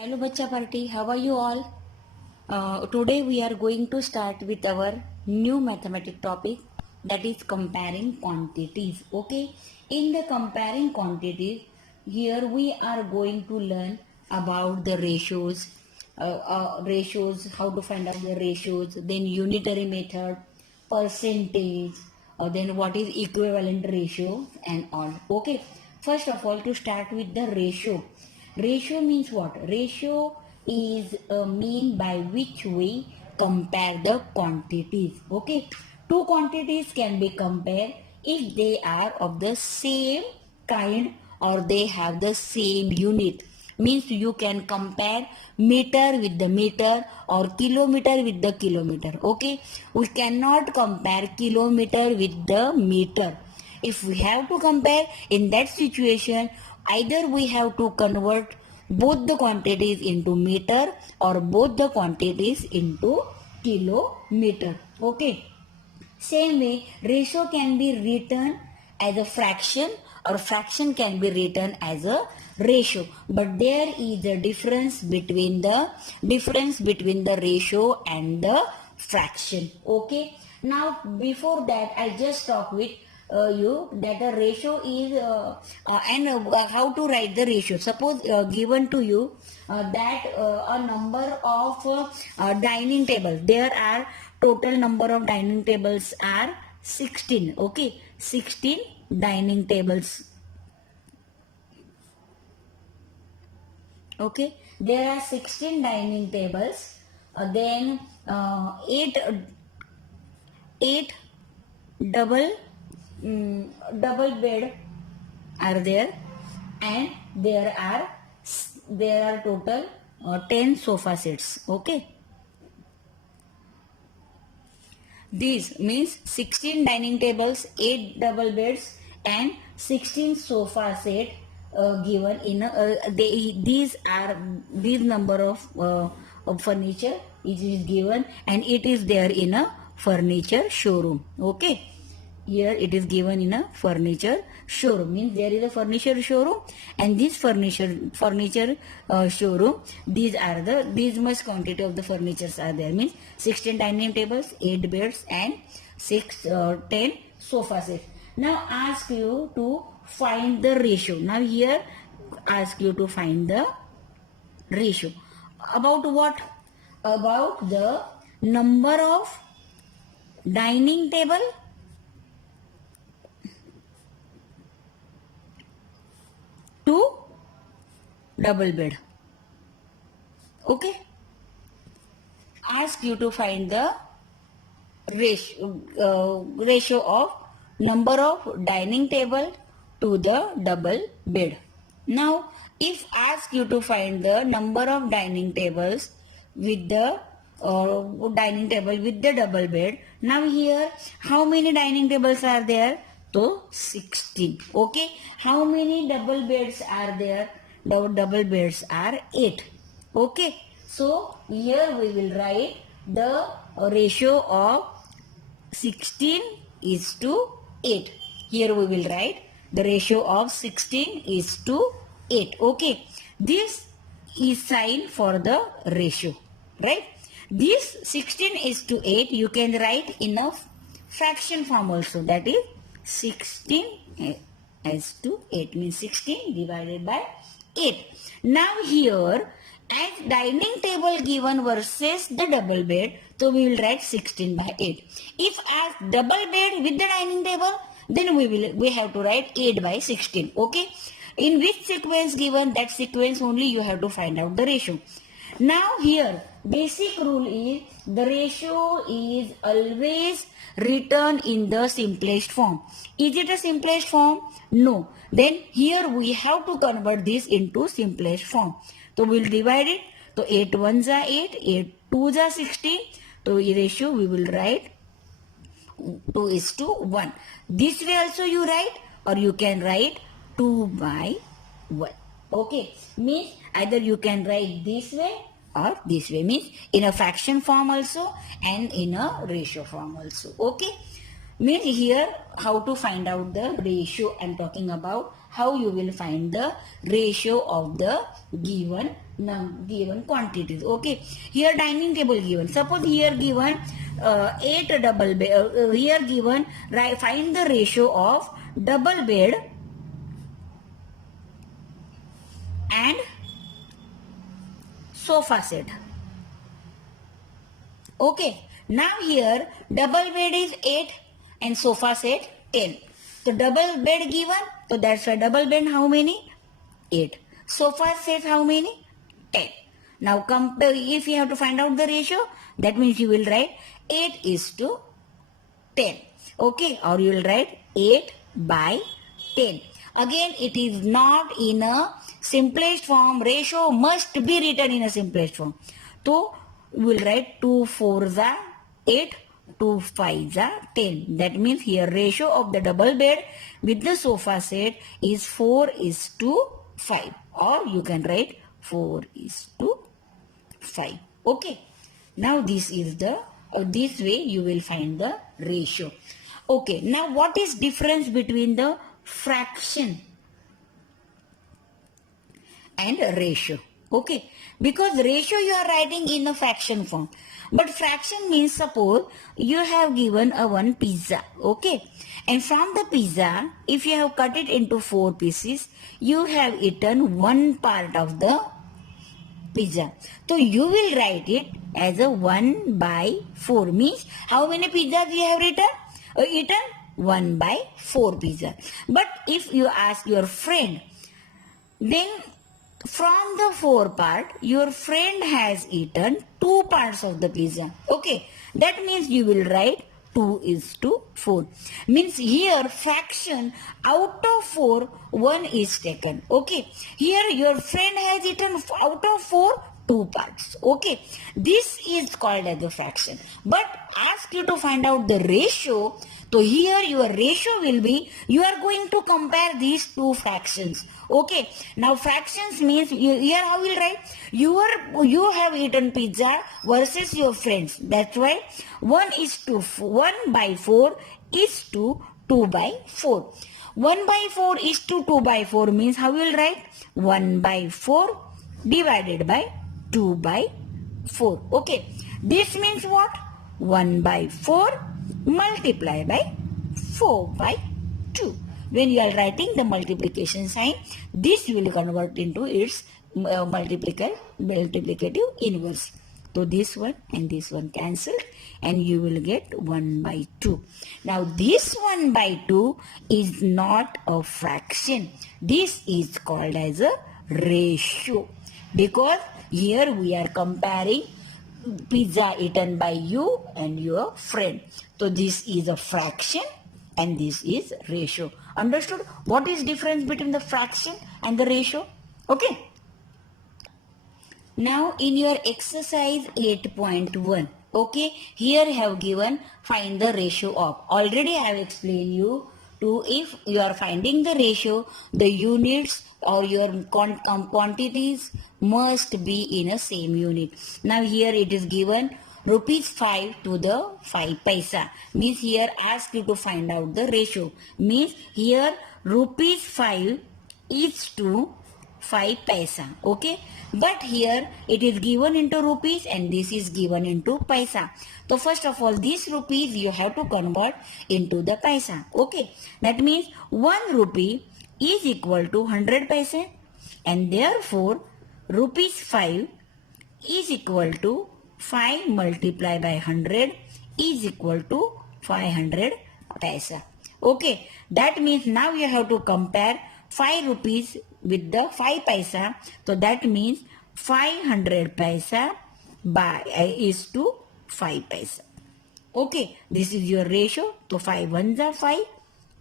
Hello Bacha Party, how are you all? Today we are going to start with our new mathematic topic, that is comparing quantities. Okay, in the comparing quantities, here we are going to learn about the ratios, how to find out the ratios, then unitary method, percentage, then what is equivalent ratio and all. Okay, first of all, to start with the ratio. Ratio means what? Ratio is a mean by which we compare the quantities. Okay, two quantities can be compared if they are of the same kind or they have the same unit. Means you can compare meter with the meter or kilometer with the kilometer. Okay, we cannot compare kilometer with the meter. If we have to compare, in that situation, either we have to convert both the quantities into meter or both the quantities into kilometer. Okay. Same way, ratio can be written as a fraction or fraction can be written as a ratio. But there is a difference between the ratio and the fraction. Okay. Now, before that, I just talk with you that a ratio is and how to write the ratio. Suppose given to you that a number of dining table, there are total number of dining tables are 16. Okay, 16 dining tables. Okay, there are 16 dining tables. Then 8 double double bed are there, and there are total 10 sofa sets. Okay, these means 16 dining tables, 8 double beds and 16 sofa set given in these number of furniture it is given, and it is there in a furniture showroom. Okay, here it is given in a furniture showroom, means there is a furniture showroom, and this furniture showroom, these much quantity of the furnitures are there, means 16 dining tables, 8 beds and 10 sofa sets. Now ask you to find the ratio. Now here ask you to find the ratio. About what? About the number of dining table to double bed. Okay, ask you to find the ratio of number of dining table to the double bed. Now if ask you to find the number of dining tables with the dining table with the double bed, now here how many dining tables are there? So 16. Okay, how many double beds are there? The double beds are 8. Okay, so here we will write the ratio of 16 is to 8. Here we will write the ratio of 16 is to 8. Okay, this is sign for the ratio, right? This 16 is to 8 you can write in a fraction form also, that is 16 as to 8, means 16 divided by 8. Now here as dining table given versus the double bed, so we will write 16 by 8. If as double bed with the dining table, then we have to write 8 by 16. Okay, in which sequence given, that sequence only you have to find out the ratio. Now here basic rule is the ratio is always written in the simplest form. Is it a simplest form? No. Then here we have to convert this into simplest form. So we will divide it. So 8 1s are 8, 8 2s are 16. So in ratio we will write 2 is to 1. This way also you write, or you can write 2 by 1. Okay, means either you can write this way or this way, means in a fraction form also and in a ratio form also. Okay, means here how to find out the ratio. I am talking about how you will find the ratio of the given given quantities. Okay, here dining table given. Suppose here given 8 double bed. Here given, right, find the ratio of double bed and sofa set. Okay, now here double bed is 8 and sofa set 10. So double bed given, so that's why double bed how many? 8. Sofa set how many? 10. Now compare, if you have to find out the ratio, that means you will write 8 is to 10. Okay, or you will write 8 by 10. Again, it is not in a simplest form. Ratio must be written in a simplest form. So, we will write 2 4s are 8, 2 5s are 10. That means here ratio of the double bed with the sofa set is 4 is to 5. Or you can write 4 is to 5. Okay. Now this is the, this way you will find the ratio. Okay. Now what is difference between the fraction and ratio? Okay, because ratio you are writing in a fraction form, but fraction means suppose you have given a one pizza, okay, and from the pizza, if you have cut it into 4 pieces, you have eaten one part of the pizza. So you will write it as a 1 by 4, means how many pizzas you have eaten? 1 by 4 pizza. But if you ask your friend, then from the 4 part, your friend has eaten 2 parts of the pizza. Okay, that means you will write 2 is to 4. Means here fraction, out of 4, 1 is taken. Okay, here your friend has eaten out of 4, 2 parts. Okay, this is called as a fraction. But ask you to find out the ratio. So here your ratio will be, you are going to compare these two fractions. Okay, now fractions means, here how will write? You have eaten pizza versus your friends. That's why 1 by 4 is to 2 by 4. 1 by 4 is to 2 by 4 means how will write? 1 by 4 divided by 2 by 4. Okay, this means what? 1 by 4 multiply by 4 by 2. When you are writing the multiplication sign, this will convert into its multiplicative inverse. So this one and this one cancelled and you will get 1 by 2. Now this 1 by 2 is not a fraction. This is called as a ratio, because here we are comparing pizza eaten by you and your friend. So this is a fraction and this is ratio. Understood? What is difference between the fraction and the ratio? Okay. Now in your exercise 8.1, okay, here I have given find the ratio of. Already I have explained you to, if you are finding the ratio, the units or your quantities must be in a same unit. Now here it is given rupees 5 to the 5 paisa. Means here ask you to find out the ratio. Means here rupees 5 is to 5 paisa. Okay. But here it is given into rupees and this is given into paisa. So first of all, these rupees you have to convert into the paisa. Okay. That means 1 rupee is equal to 100 paisa, and therefore rupees 5 is equal to 5 multiplied by 100 is equal to 500 paisa. Okay. That means now you have to compare 5 rupees with the 5 paisa. So that means 500 paisa by is to 5 paisa. Okay, this is your ratio. So 5 ones are 5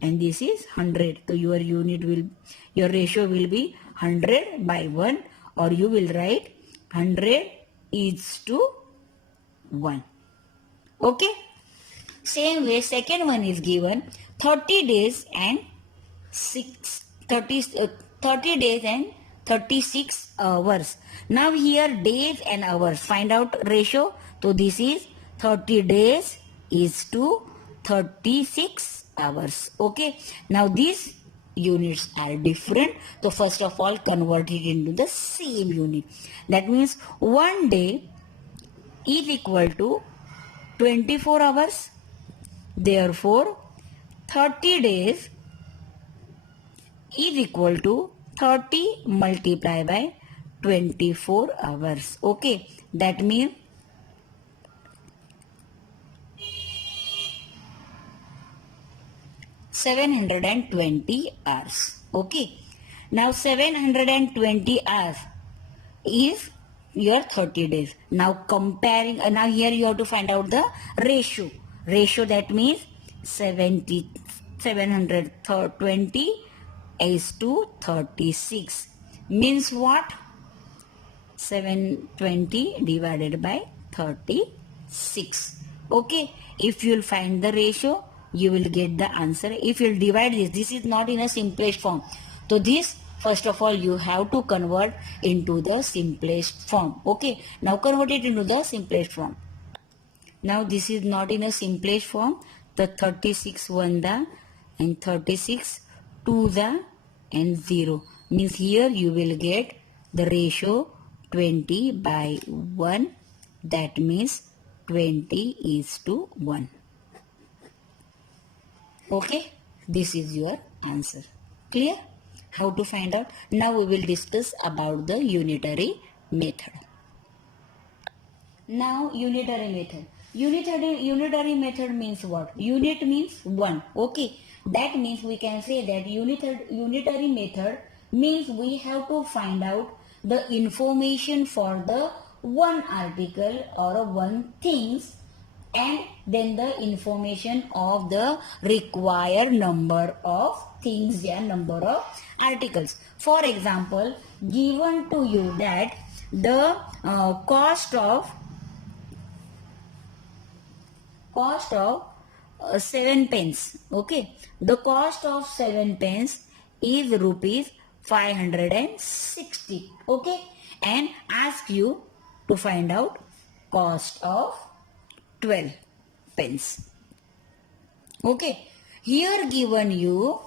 and this is 100. So your ratio will be 100 by 1, or you will write 100 is to 1. Okay. Same way, second one is given 30 days and 30 days and 36 hours. Now here days and hours, find out ratio. So this is 30 days is to 36 hours. Okay. Now this units are different. So first of all, convert it into the same unit. That means 1 day is equal to 24 hours. Therefore, 30 days is equal to 30 multiplied by 24 hours. Okay, that means 720 hours. Okay, now 720 hours is your 30 days. Now comparing, now here you have to find out the ratio. Ratio, that means 720 is to 36. Means what? 720 divided by 36. Okay, if you will find the ratio, you will get the answer. If you will divide this is not in a simplest form. So this, first of all, you have to convert into the simplest form. Okay, now convert it into the simplest form. Now this is not in a simplest form. The 36 1 the and 36 2 the and 0. Means here you will get the ratio 20 by 1. That means 20 is to 1. Okay, this is your answer. Clear? How to find out? Now we will discuss about the unitary method. Now unitary method. Unitary method means what? Unit means 1. Okay, that means we can say that unitary method means we have to find out the information for the one article or one things, and then the information of the required number of things and number of articles. For example, given to you that the cost of 7 pence. Okay, the cost of 7 pence is rupees 560. Okay, and ask you to find out cost of 12 pence. Okay, here given you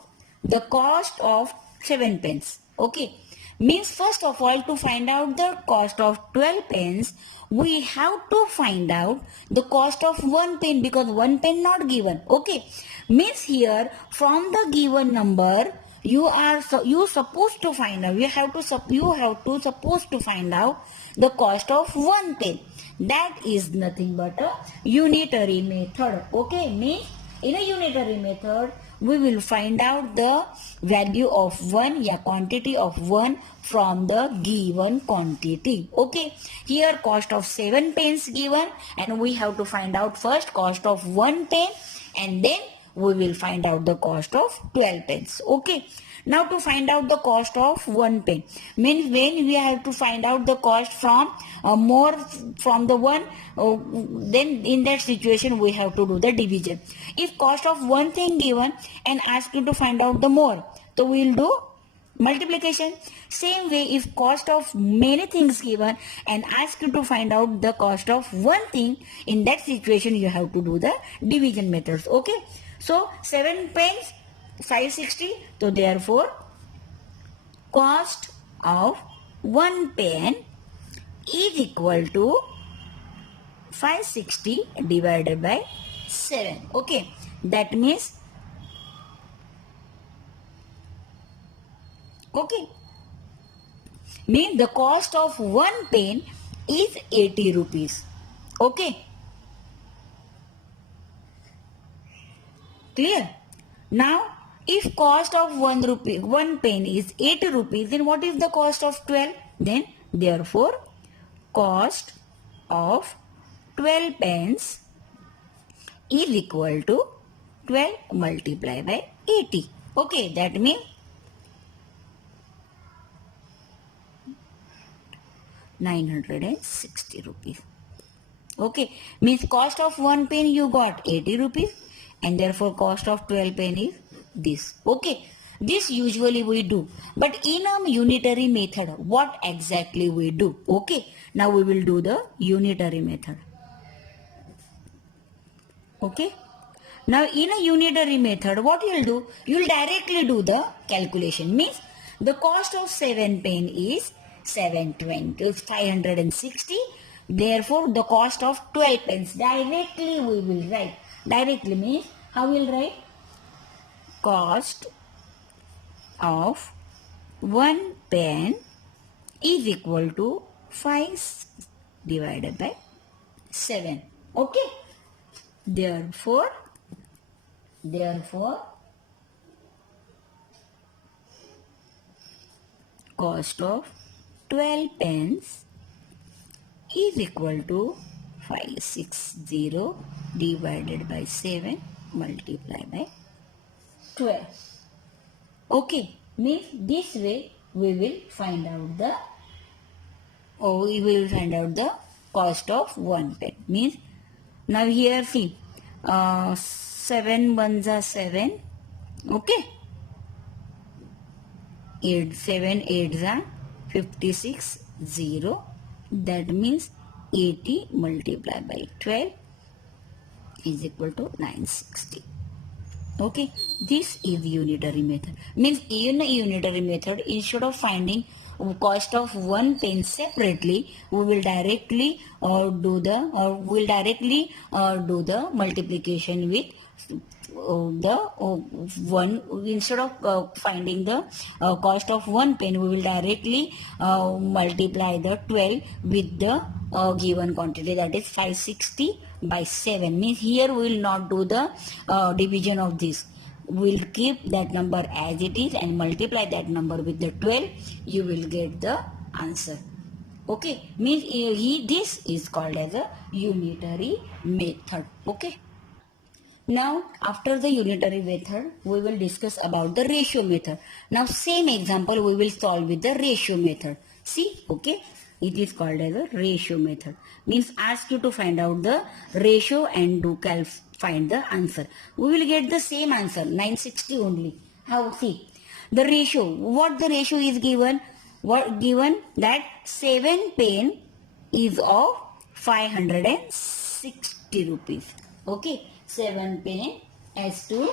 the cost of 7 pence. Okay, means first of all, to find out the cost of 12 pence, we have to find out the cost of 1 pen, because 1 pen not given. Okay, means here from the given number you supposed to find out, you have to supposed to find out the cost of 1 pen. That is nothing but a unitary method. Okay, means in a unitary method we will find out the value of 1, quantity of 1 from the given quantity. Okay, here cost of 7 pence given, and we have to find out first cost of 1 pen, and then we will find out the cost of 12 pence. Okay, now to find out the cost of 1 pen means when we have to find out the cost from more from the 1, then in that situation we have to do the division. If cost of 1 thing given and ask you to find out the more, so we will do multiplication. Same way, if cost of many things given and ask you to find out the cost of 1 thing, in that situation you have to do the division methods. Okay, so 7 pence 560, so therefore cost of 1 pen is equal to 560 divided by 7. Okay, that means the cost of 1 pen is 80 rupees. Okay, clear? Now if cost of 1 pen is 80 rupees, then what is the cost of 12? Then therefore cost of 12 pence is equal to 12 multiplied by 80. Okay, that means 960 rupees. Okay, means cost of 1 pen you got 80 rupees, and therefore cost of 12 pen is this. Okay, this usually we do, but in a unitary method what exactly we do? Okay, now we will do the unitary method. Okay, Now in a unitary method, what you'll do? You'll directly do the calculation. Means the cost of 7 pen is 560. Therefore, the cost of 12 pens directly we will write. Directly means how we'll write? Cost of 1 pen is equal to 5 divided by 7. Okay. Therefore, cost of 12 pence is equal to 560 divided by 7 multiplied by 12. Okay, means this way we will find out the cost of 1 pen. Means now here see 7 ones are 7. Okay, 7 8s are 56 0. That means 80 multiplied by 12 is equal to 960. Okay, this is unitary method. Means in a unitary method, instead of finding cost of 1 pen separately, we will directly do the multiplication with the one. Instead of finding the cost of 1 pen, we will directly multiply the 12 with the given quantity, that is 560 by 7. Means here we will not do the division of this. We will keep that number as it is and multiply that number with the 12. You will get the answer. Okay, means this is called as a unitary method. Okay. Now, after the unitary method, we will discuss about the ratio method. Now, same example we will solve with the ratio method. See, okay, it is called as a ratio method. Means ask you to find out the ratio and find the answer. We will get the same answer, 960 only. How? See, the ratio. What the ratio is given? What given? That 7 pen is of 560 rupees. Okay. 7 pen as to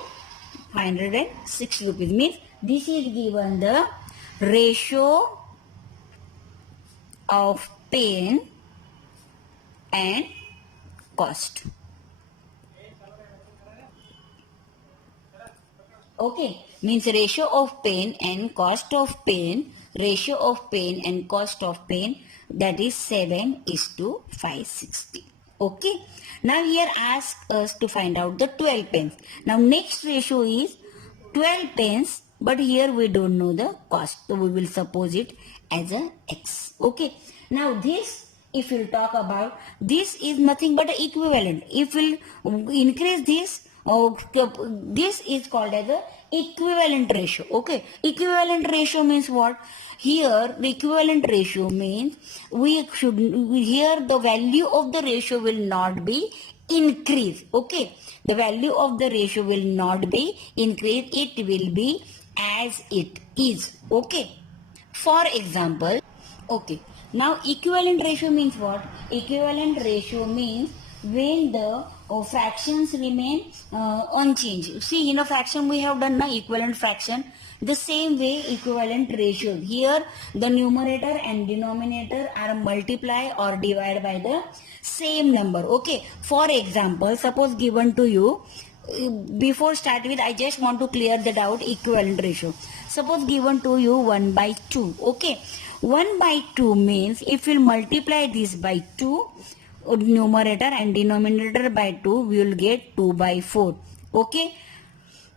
560 rupees. Means this is given the ratio of pen and cost. Okay, means ratio of pen and cost of pen, ratio of pen and cost of pen, that is 7:560. Okay, now here ask us to find out the 12 pence. Now next ratio is 12 pence, but here we don't know the cost, so we will suppose it as a x. Okay, now this, if we'll talk about, this is nothing but equivalent. If we'll increase this, this is called as a equivalent ratio. Okay, equivalent ratio means what? Here the equivalent ratio means here the value of the ratio will not be increased. Okay, the value of the ratio will not be increased, it will be as it is. Okay, for example, okay, now equivalent ratio means what? Equivalent ratio means when the fractions remain unchanged. See, in a fraction we have done na equivalent fraction. The same way equivalent ratio. Here the numerator and denominator are multiply or divide by the same number. Okay. For example, suppose given to you, before start with, I just want to clear the doubt, equivalent ratio. Suppose given to you 1/2. Okay. 1/2 means if you multiply this by 2, numerator and denominator by 2, we will get 2/4. Okay.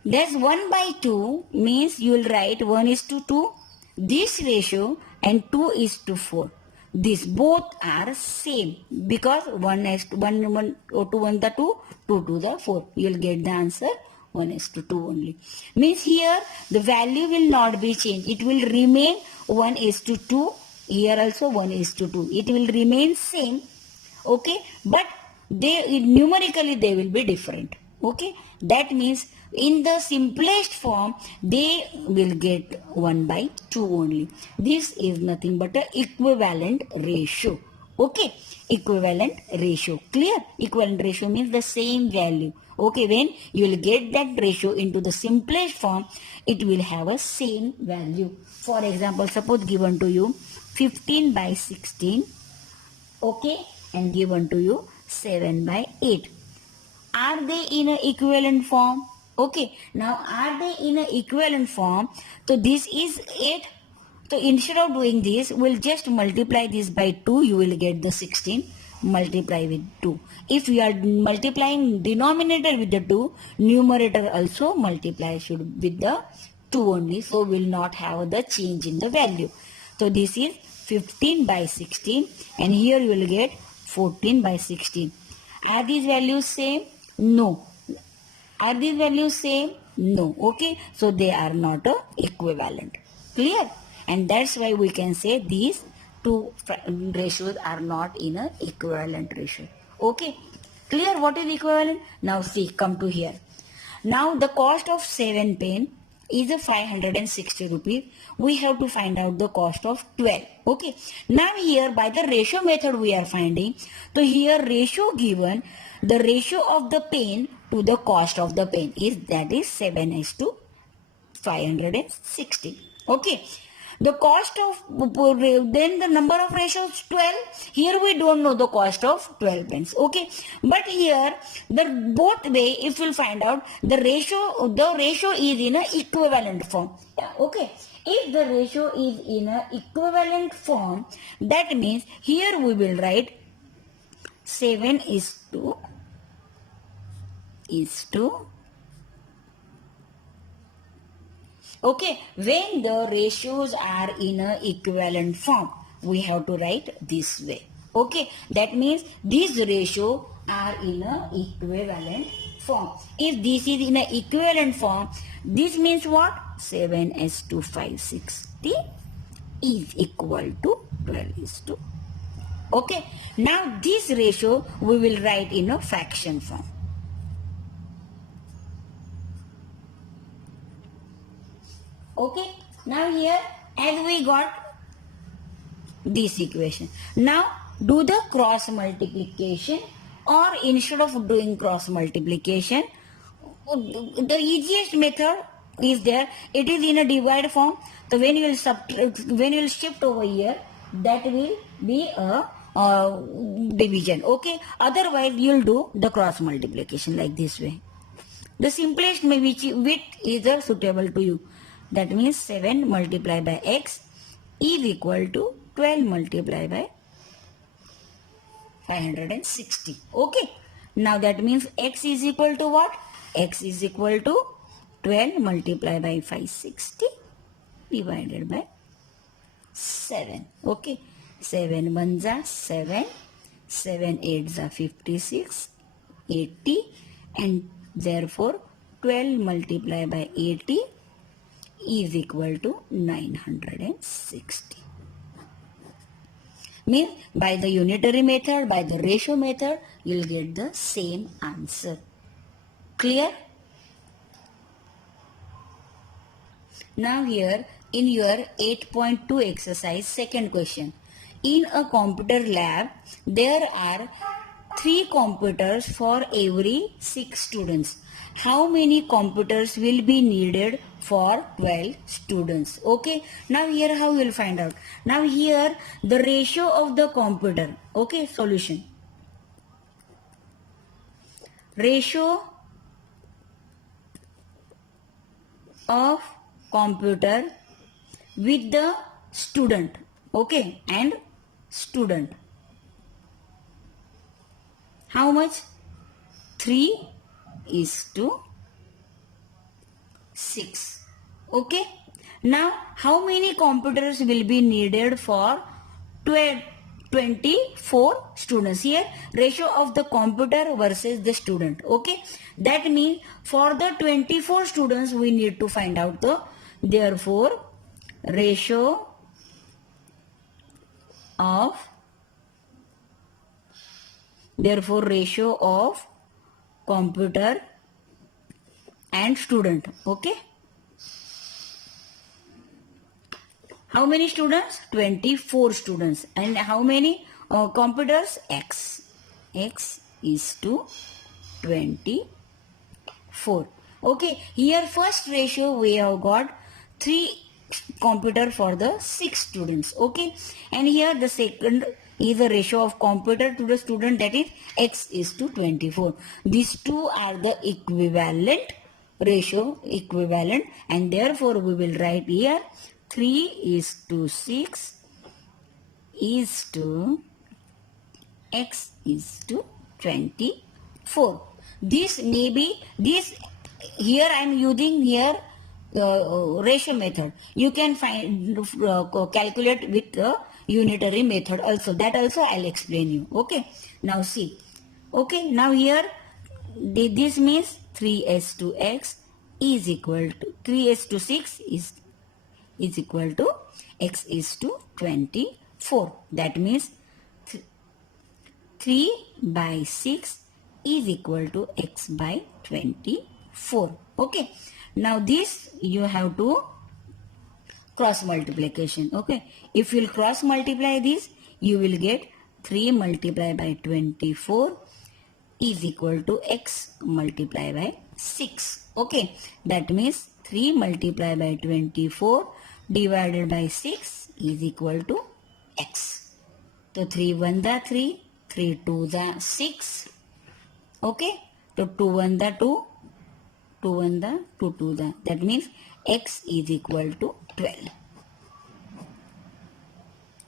That's 1/2 means you will write 1:2 this ratio and 2:4. These both are same because 1 is 1 or 2 1 the 2, 2 to the 4. You will get the answer 1:2 only. Means here the value will not be changed. It will remain 1:2. Here also 1:2. It will remain same. Okay, but numerically they will be different. Okay, that means in the simplest form they will get 1/2 only. This is nothing but a equivalent ratio. Okay, equivalent ratio. Clear? Equivalent ratio means the same value. Okay, when you will get that ratio into the simplest form, it will have a same value. For example, suppose given to you 15 by 16, okay, and given to you 7 by 8. Are they in a equivalent form? Okay, now are they in a equivalent form? So this is 8. So instead of doing this, we'll just multiply this by 2. You will get the 16. Multiply with 2. If you are multiplying denominator with the 2, numerator also multiply should with the 2 only. So will not have the change in the value. So this is 15 by 16 and here you will get 14 by 16. Are these values same? No. Are these values same? No. Okay. So they are not equivalent. Clear? And that's why we can say these two ratios are not in a equivalent ratio. Okay. Clear what is equivalent? Now see, come to here. Now the cost of 7 pen is a 560 rupees. We have to find out the cost of 12. Okay. Now here by the ratio method we are finding. So here ratio given, the ratio of the pen to the cost of the pen is that is 7 to 560. Okay. The cost of, then the number of ratios 12. Here we don't know the cost of 12 pence. Okay. But here, the both way, if we'll find out, the ratio is in a equivalent form. Yeah, okay. If the ratio is in a equivalent form, that means here we will write 7 is to okay, when the ratios are in a equivalent form, we have to write this way. Okay, that means these ratios are in a equivalent form. If this is in a equivalent form, this means what? 7 to 560 is equal to 12 Okay, now this ratio we will write in a fraction form. Okay, now here as we got this equation, now do the cross multiplication, or instead of doing cross multiplication, the easiest method is there. It is in a divide form. So when you will shift over here, that will be a division. Okay, otherwise you will do the cross multiplication like this way. The simplest way which is suitable to you. That means 7 multiplied by x is equal to 12 multiplied by 560. Okay. Now that means x is equal to what? X is equal to 12 multiplied by 560 divided by 7. Okay. 7 ones are 7. 7 8s are 56. 80. And therefore 12 multiplied by 80 is equal to 960. Means by the unitary method, by the ratio method, you will get the same answer. Clear? Now here in your 8.2 exercise, second question. In a computer lab, there are 3 computers for every 6 students. How many computers will be needed for 12 students? Okay. Now here how we will find out. Now here the ratio of the computer. Okay. Solution. Ratio of computer with the student. Okay. And student. How much? 3 is to 6. Okay. Now, how many computers will be needed for 24 students? Here, ratio of the computer versus the student. Okay. That means for the 24 students, we need to find out the, therefore, ratio of computer and student. Okay. How many students? 24 students. And how many computers X. X is to 24. Okay, here first ratio we have got 3 computer for the 6 students. Okay, and here the second is the ratio of computer to the student, that is X is to 24. These two are the equivalent ratio, equivalent, and therefore we will write here 3 is to 6 is to X is to 24. This may be, this here I am using here ratio method. You can find calculate with the unitary method also. That also I'll explain you. Okay. Now see. Okay. Now here this means 3s to x is equal to 3s to 6 is equal to x is to 24. That means 3 by 6 is equal to x by 24. Okay. Now this you have to cross multiplication. Okay. If you will cross multiply this, you will get 3 multiplied by 24 is equal to x multiplied by 6. Okay. That means 3 multiplied by 24 divided by 6 is equal to x. So 3 1 the 3, 3 2 the 6. Okay. So 2 1 the 2, 2 1 the 2 2 the. That means x is equal to 12.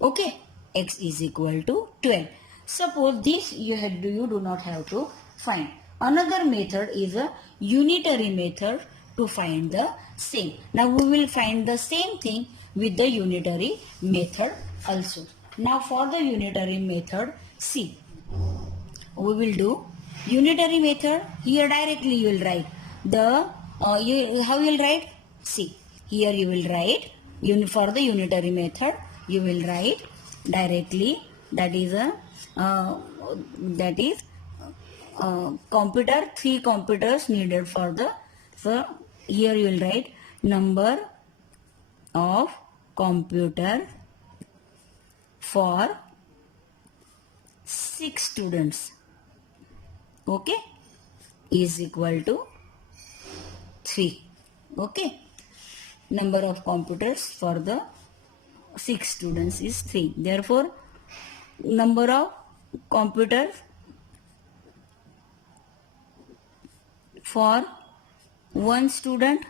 Okay. X is equal to 12. Suppose this you do not have to find. Another method is a unitary method to find the same. Now we will find the same thing with the unitary method also. Now for the unitary method, see, we will do unitary method. Here directly you will write the how you will write. See, here you will write for the unitary method. You will write directly, that is computer, 3 computers needed for the, so here you will write number of computer for 6 students. Okay, is equal to 3. Okay, number of computers for the 6 students is 3. Therefore, number of computers for 1 student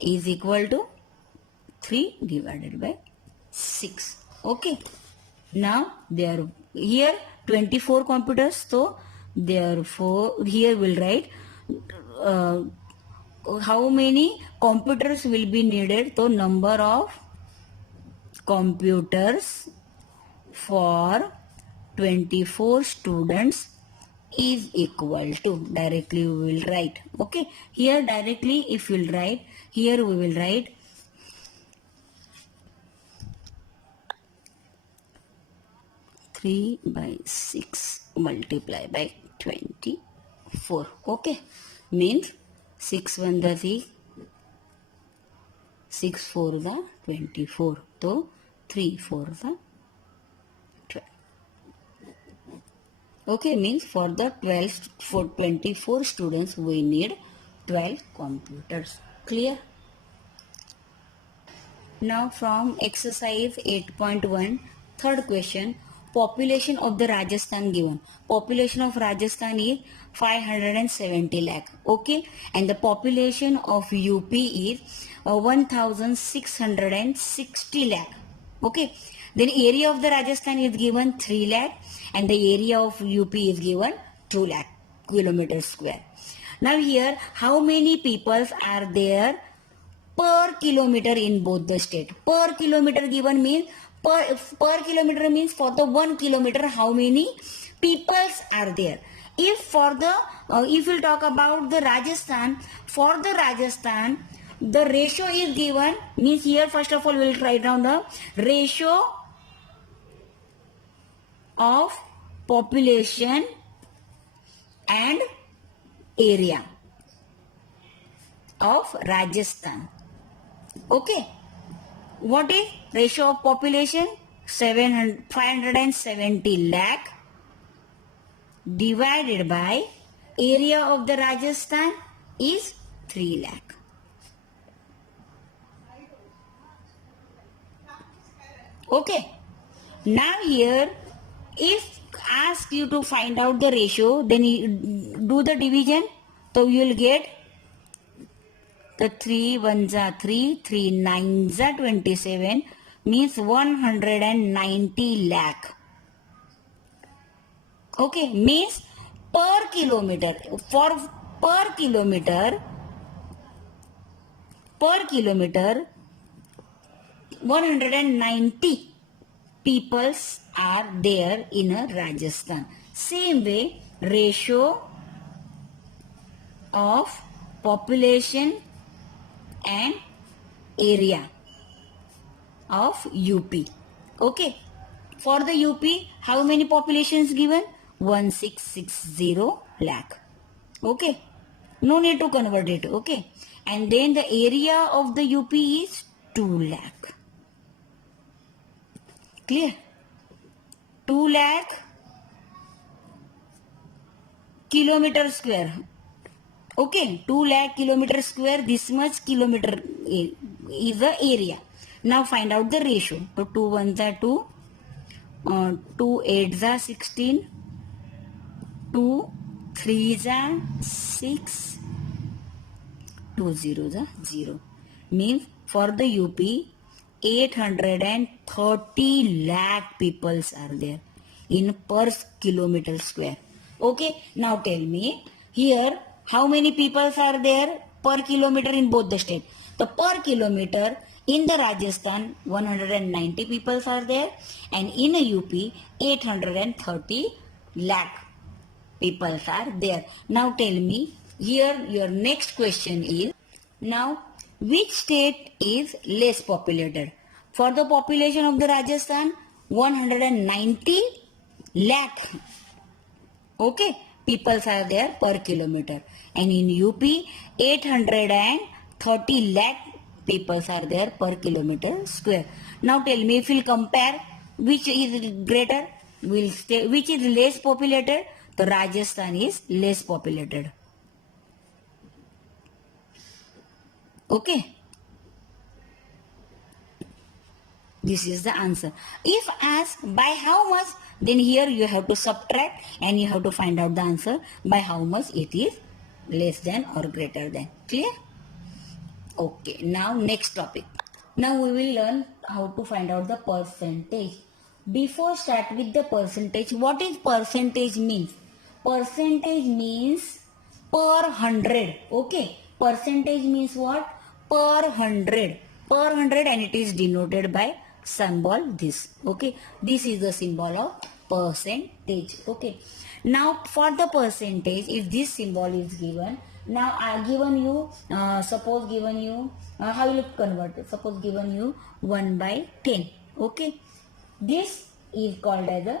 is equal to 3 divided by 6. Okay. Now there here 24 computers. So therefore here we'll write how many computers will be needed. So number of computers for 24 students is equal to, directly we will write. Okay, here directly if you will write, here we will write 3 by 6 multiplied by 24. Okay, means 6 1 the 3, 6 4 the 24. So 3 4 the 12. Okay, means for the 24 students we need 12 computers. Clear? Now from exercise 8.1, third question, population of the Rajasthan given. Population of Rajasthan is 570 lakh. Okay, and the population of UP is 1660 lakh. Okay, then area of the Rajasthan is given 3 lakh and the area of UP is given 2 lakh kilometers square. Now here how many peoples are there per kilometer in both the state? Per kilometer given means per kilometer means for the 1 kilometer how many peoples are there. If for the if we'll talk about the Rajasthan, for the Rajasthan the ratio is given, means here first of all we will write down the ratio of population and area of Rajasthan. Okay, what is ratio of population? 570 lakh divided by area of the Rajasthan is 3 lakh. Okay. Now here, if ask you to find out the ratio, then you do the division. So you will get the 3 1s are 3, 3 9s are 27, means 190 lakh. Okay, means per kilometer, for per kilometer 190 peoples are there in a Rajasthan. Same way, ratio of population and area of UP. Okay, for the UP, how many populations given? 1660 lakh. Okay, no need to convert it. Okay, and then the area of the UP is 2 lakh. Clear? 2 lakh kilometer square. Okay, 2 lakh kilometer square, this much kilometer is the area. Now find out the ratio. So 2 1s are 2, 2 8s are 16, 2 3s are 6, 2 0s are 0. Means for the UP, 830 lakh peoples are there in per kilometer square. Okay, now tell me here how many peoples are there per kilometer in both the states. The per kilometer in the Rajasthan 190 peoples are there, and in a UP 830 lakh peoples are there. Now tell me here your next question is, now which state is less populated? For the population of the Rajasthan 190 lakh. Okay, peoples are there per kilometer, and in UP 830 lakh peoples are there per kilometer square. Now tell me, if we'll compare which is greater, we'll say which is less populated. The Rajasthan is less populated. Okay, this is the answer. If asked by how much, then here you have to subtract and you have to find out the answer by how much it is less than or greater than. Clear? Okay, now next topic. Now we will learn how to find out the percentage. Before start with the percentage, what is percentage means? Percentage means per 100. Okay, percentage means what? Per 100. Per 100, and it is denoted by symbol this. Okay, this is the symbol of percentage. Okay, now for the percentage, if this symbol is given, now I given you, suppose given you, how will you convert it? Suppose given you 1 by 10. Okay, this is called as a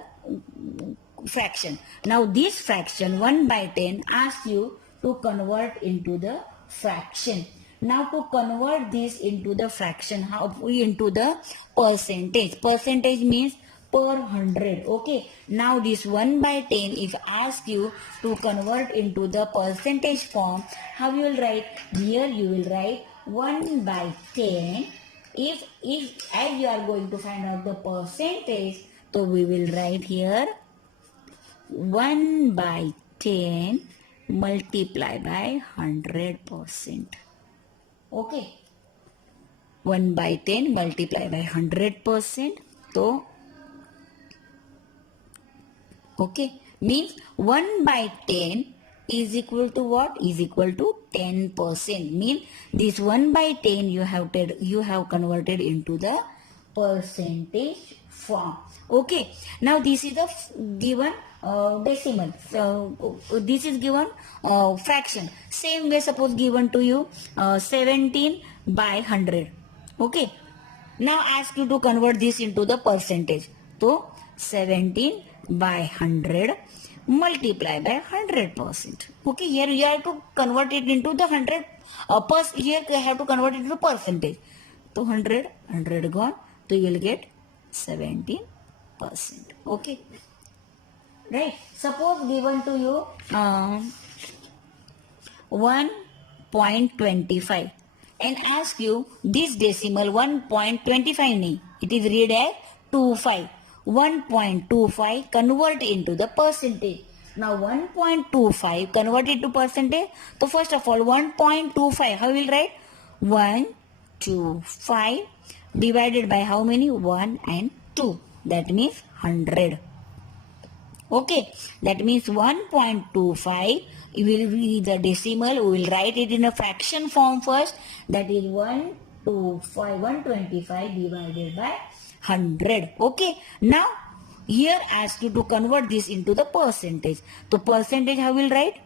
fraction. Now this fraction 1 by 10 asks you to convert into the fraction. Now to convert this into the fraction, how into the percentage. Percentage means per 100. Okay, now this 1 by 10, if ask you to convert into the percentage form, how you will write? Here you will write 1 by 10. If as you are going to find out the percentage, so we will write here 1 by 10 multiply by 100%. Okay, 1 by 10 multiply by 100%. So okay, means 1 by 10 is equal to what? Is equal to 10%. Means this 1 by 10 you have converted into the percentage form. Okay, now this is the given decimal. So this is given fraction. Same way, suppose given to you 17 by 100. Okay, now ask you to convert this into the percentage. So 17 by 100 multiply by 100%. Okay, here you have to convert it into the 100. Here you have to convert it into percentage. So 100 gone. So you will get 17%. Okay, right? Suppose given to you 1.25 and ask you this decimal 1.25 nahi, it is read as 25. 1.25 convert into the percentage. Now 1.25 convert into percentage. So first of all 1.25 how will write? 125 divided by how many? 1 and 2. That means 100. Okay, that means 1.25 will be the decimal. We will write it in a fraction form first. That is 125 divided by 100. Okay, now here ask you to convert this into the percentage. So percentage how will write?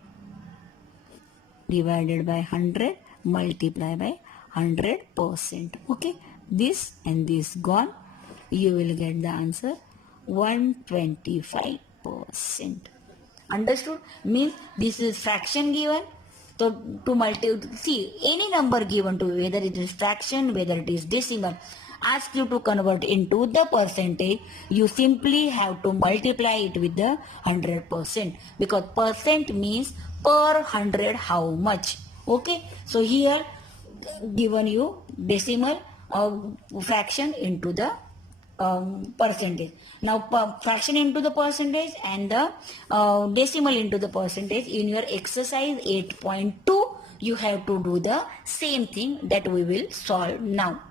Divided by 100 multiply by 100%. Okay, this and this gone. You will get the answer 125%. Understood? Means this is fraction given. So to see any number given to you, whether it is fraction, whether it is decimal, ask you to convert into the percentage, you simply have to multiply it with the 100%, because percent means per 100 how much. Okay, so here given you decimal or fraction into the percentage. Now fraction into the percentage and the decimal into the percentage. In your exercise 8.2 you have to do the same thing that we will solve now.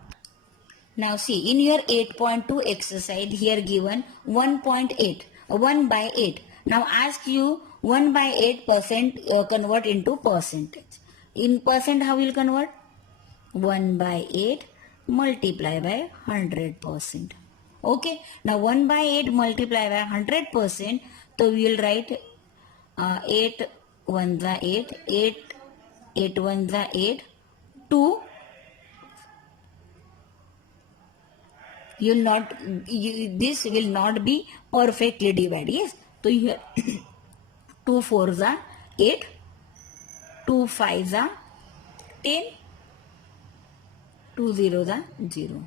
Now see, in your 8.2 exercise here given 1.8, 1 by 8. Now ask you 1 by 8% convert into percentage. In percent how will convert? 1 by 8 multiply by 100%. Okay, now 1 by 8 multiply by 100%. So we will write 8 1 the 8, 8 1 the 8, 2. This will not be perfectly divided. Yes, so you have 2 4 the 8, 2 5 the 10, 2 0 the 0.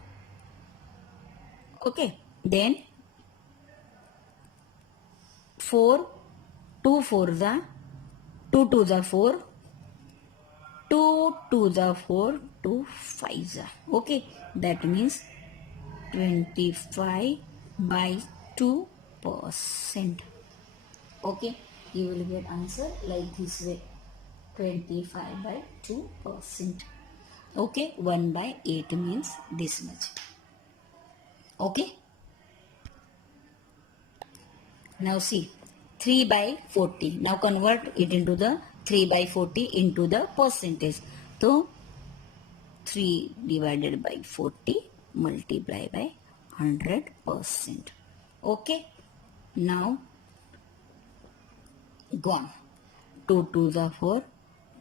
Okay, then 4, 2 4 the 2 2 the 4, 2 2 the 4, 2 5 the. Okay, that means 25 by 2%. Okay, you will get answer like this way, 25 by 2%. Okay, 1 by 8 means this much. Okay, now see 3 by 40. Now convert it into the 3 by 40 into the percentage. So 3 divided by 40 multiply by 100%. Okay, now gone. 2 2 the 4,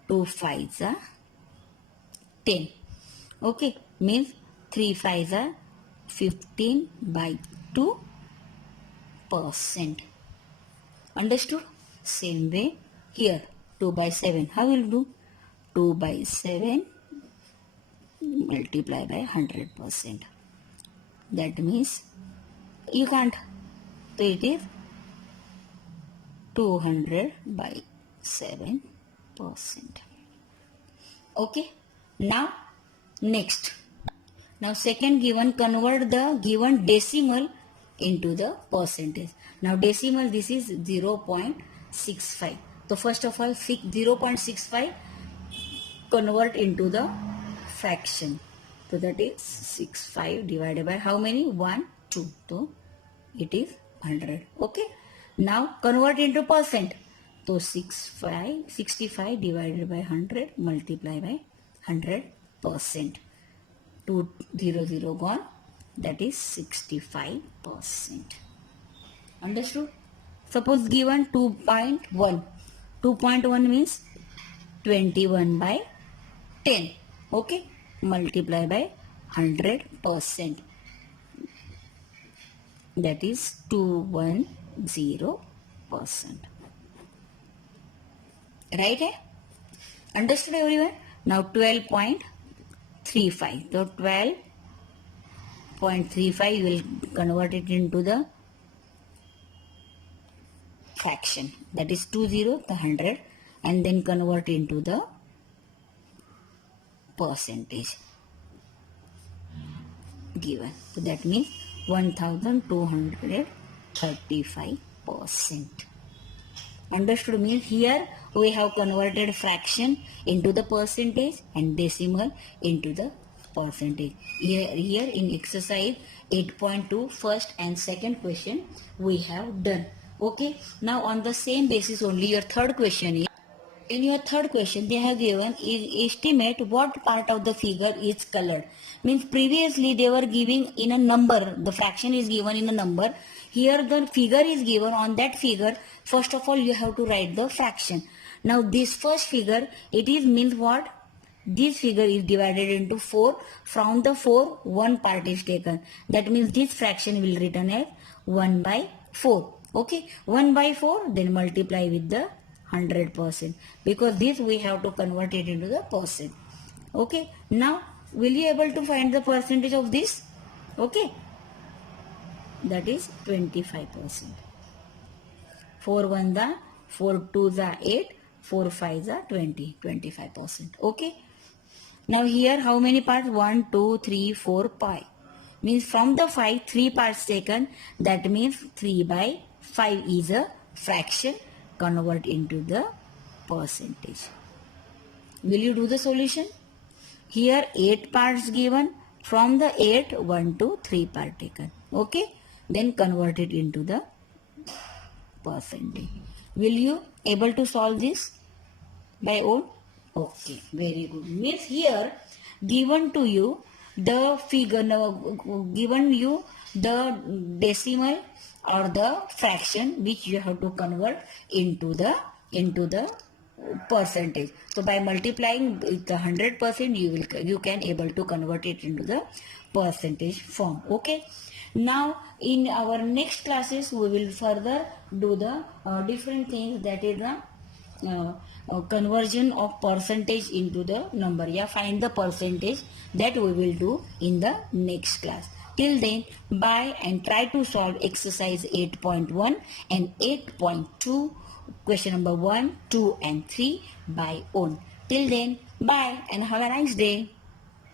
2 5 the 10. Okay, means 3 5 the 15 by 2%. Understood? Same way here 2 by 7. How will do? 2 by 7 multiply by 100%. That means you can't. So it is 200 by 7%. Okay. Now next. Now second given, convert the given decimal into the percentage. Now decimal, this is 0.65. So first of all 0.65 convert into the fraction. So that is 65 divided by how many? 1, 2. So it is 100. Okay. Now convert into percent. So 65 divided by 100 multiply by 100%. 200 gone. That is 65%. Understood? Suppose given 2.1. 2.1 means 21 by 10. Okay. Multiply by 100%. That is 210%. Right? Understood everyone? Now 12.35. So 12 0.35, you will convert it into the fraction, that is 20 the 100, and then convert into the percentage given. So that means 1235%. Understood? Means here we have converted fraction into the percentage and decimal into the percentage. Here in exercise 8.2 first and second question we have done. Okay, now on the same basis only your third question is, in your third question they have given is estimate what part of the figure is colored. Means previously they were giving in a number, the fraction is given in a number. Here the figure is given. On that figure, first of all you have to write the fraction. Now this first figure, it is means what? This figure is divided into 4. From the 4, one part is taken. That means this fraction will written as 1 by 4. Okay, 1 by 4, then multiply with the 100%, because this we have to convert it into the percent. Okay, now will you able to find the percentage of this? Okay, that is 25%. 4 1 the 4 2 the 8, 4 5 the 20, 25%. Okay, now here how many parts? 1 2 3 4 5. Means from the 5, 3 parts taken. That means 3 by 5 is a fraction. Convert into the percentage. Will you do the solution? Here 8 parts given. From the 8, 1 to 3 part taken. Okay, then convert it into the percentage. Will you able to solve this by own? Okay, very good. Means here given to you the figure, given you the decimal or the fraction which you have to convert into the percentage. So by multiplying with the 100%, you can able to convert it into the percentage form. Okay, now in our next classes we will further do the different things, that is the conversion of percentage into the number. Yeah, find the percentage, that we will do in the next class. Till then, bye, and try to solve exercise 8.1 and 8.2, question number 1, 2 and 3 by own. Till then, bye and have a nice day.